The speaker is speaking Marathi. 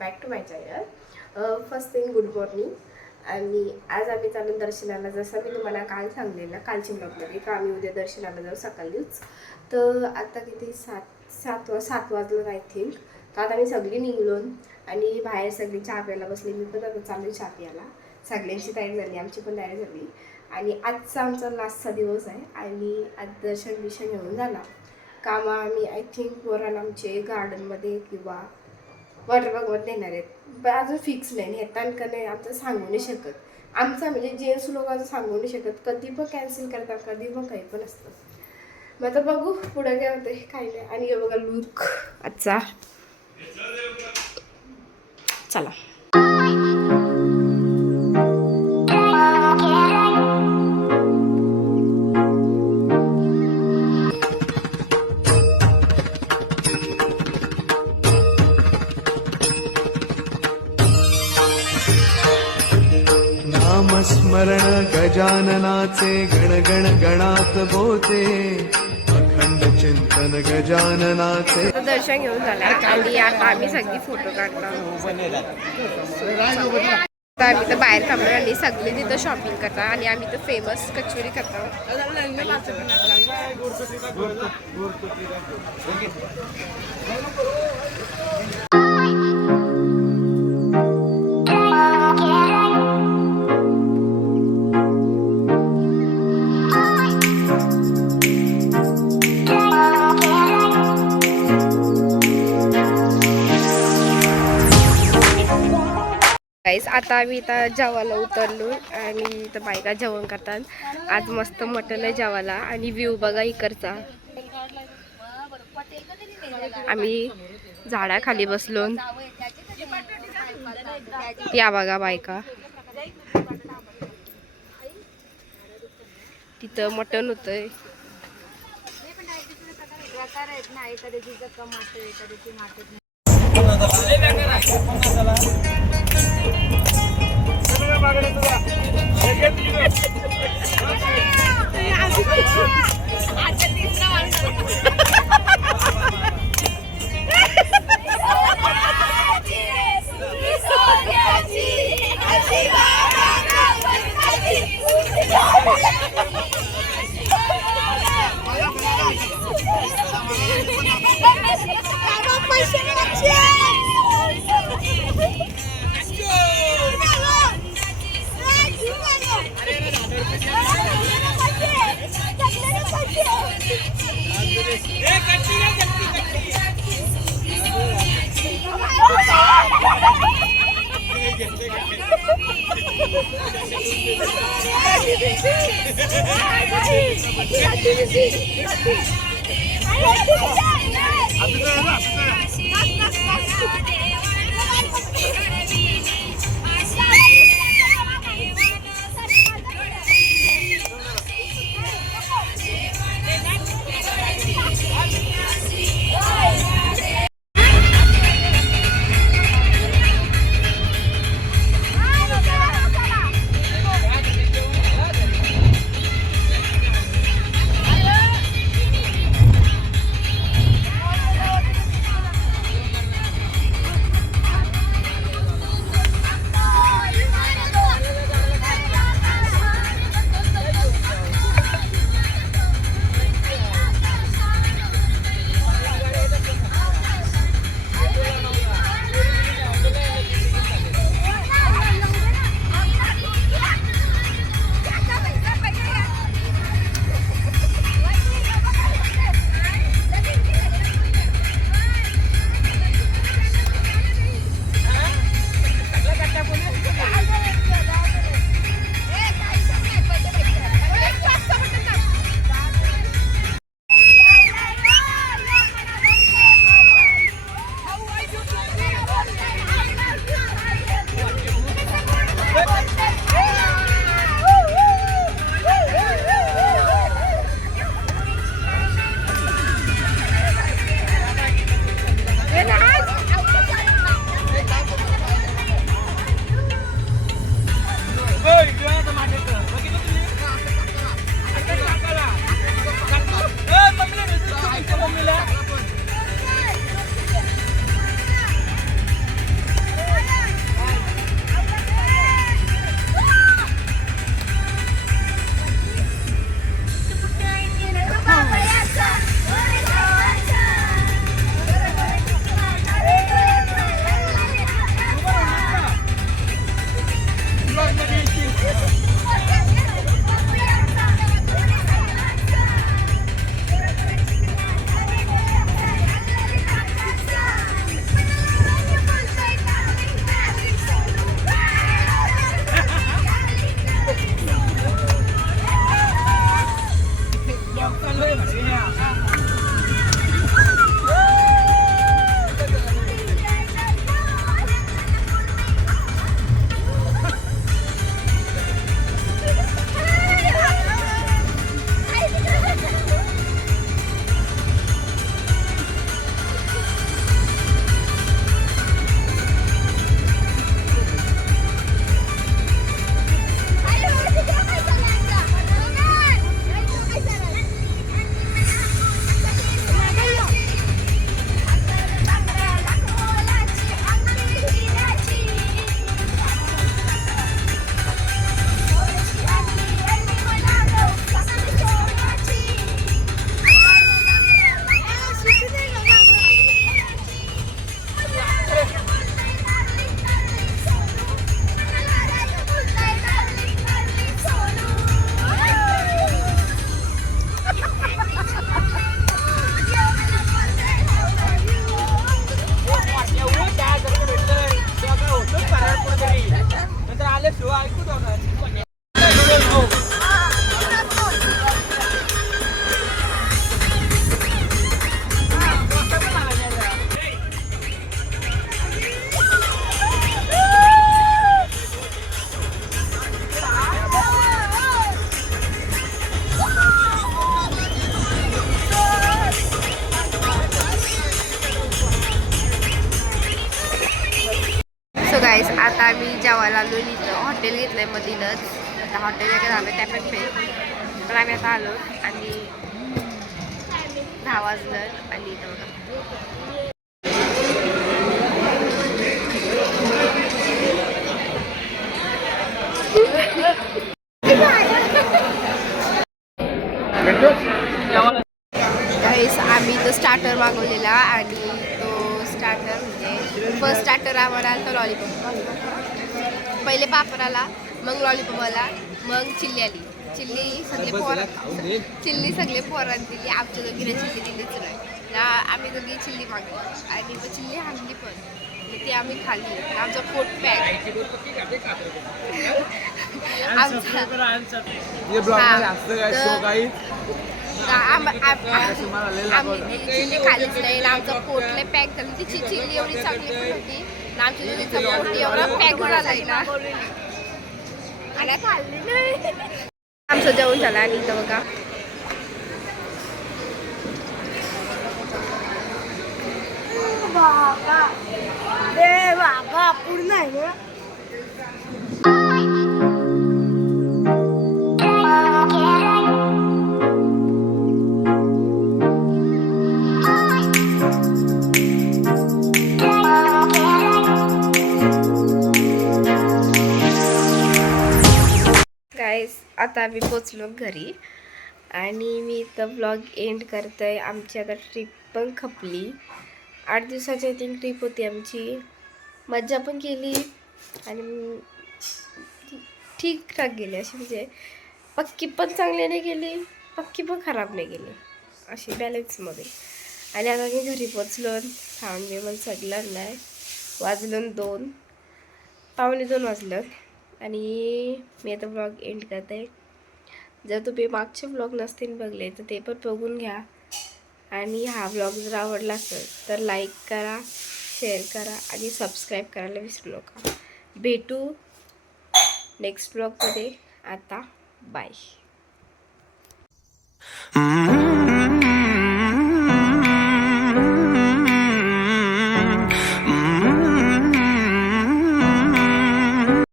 Back to my channel. First thing good morning. आणि आज आम्ही चालू दर्शनाला, जसं मी तुम्हाला काल सांगलेलं कालच्या ब्लॉगमध्ये का आम्ही उद्या दर्शनाला जाऊ सकाळीच. तर आता किती सात वाजलं आय थिंक. तर आता आम्ही सगळी निघलो आणि बाहेर सगळी चहा प्यायला बसली. मी पण आता चालू चहा प्यायला. सगळ्यांची तयारी झाली, आमची पण तयारी झाली. आणि आजचा आमचा लास्टचा दिवस आहे आणि आज दर्शन घेऊन झाला कामा. आम्ही आय थिंक पोराला आमचे गार्डनमध्ये किंवा वॉटर पार्कमध्ये नेणार आहेत. पण अजून फिक्स नाही, नेताना का नाही आमचं सांगू नाही शकत. आमचा म्हणजे जेंट्स लोकांचं सांगू नाही शकत. कधी पण कॅन्सल करतात, कधी पण काही पण असतं. मग आता बघू पुढे काय होते काही नाही. आणि हे बघा लुक आजचा. चला स्मरण गजाननाचे गण गण गणात बोते, अखंड चिंतन गजाननाचे. दर्शन घेऊन झालं आणि आता आम्ही सगळी फोटो काढणार. आम्ही तर बाहेर थांबलो आणि सगळे तिथं शॉपिंग करतात आणि आम्ही तर फेमस कचोरी करतो. आता आम्ही इथं जेवायला उतरलो आणि इथं बायका जेवण करतात. आज मस्त मटण आहे जेवायला आणि व्ह्यू बघा इकडचा. आम्ही झाडाखाली बसलो. या बघा बायका, तिथं मटण होतंय. जेवायला आलो इथं हॉटेल घेतलंय मधीनच. आता हॉटेल वगैरे झालं त्या पण आम्ही आता आलो आणि 10 वाजलं आणि इथं बघा गाईस आम्ही तो स्टार्टर मागवलेला आणि तो स्टार्टर म्हणजे फर्स्ट स्टार्टर आम्हाला आला तो लॉलीपॉप. पहिले पापड आला, मग लॉलीपॉप आला, मग चिल्ली आली. चिल्ली सगळे पोरांनी दिली, आमच्या दोघीने चिल्ली दिलीच नाही ना. आम्ही दोघी चिल्ली मागवली आणि मग चिल्ली आणली पण आणि ती आम्ही खाल्ली. आमचं पोट पॅक आम्ही चिल्ली खाल्लीच नाही ना. आमचं पोट लय पॅक झालं. तिची चिल्ली एवढी चांगली पण होती ना, आमच्या दोघीचं पोट एवढं पॅक झालंय ना आणि खाल्ली नाही. आमचं जेवण झालं आणि इथं बघा पूर्ण आहे. गाईस आता आम्ही पोचलो घरी आणि मी इथं ब्लॉग एंड करतोय. आमची आता ट्रिप पण खपली. 8 दिवसाची आय थिंक ट्रिप होती आमची. मज्जा पण केली आणि ठीकठाक गेली. अशी म्हणजे पक्की पण चांगली नाही गेली, पक्की पण खराब नाही गेली, अशी बॅलन्समध्ये. आणि आता मी घरी पोचलो. थांबे सगळं नाही वाजलं 2 पावणे 2 वाजलं आणि मी आता ब्लॉग एंड करते. जर तुम्ही मागचे ब्लॉग नसतील बघले तर ते पण बघून घ्या. आणि हा ब्लॉग जर आवडला असेल तर लाईक करा, शेअर करा आणि सबस्क्राईब करायला विसरू नका. भेटू नेक्स्ट ब्लॉगमध्ये. आता बाय.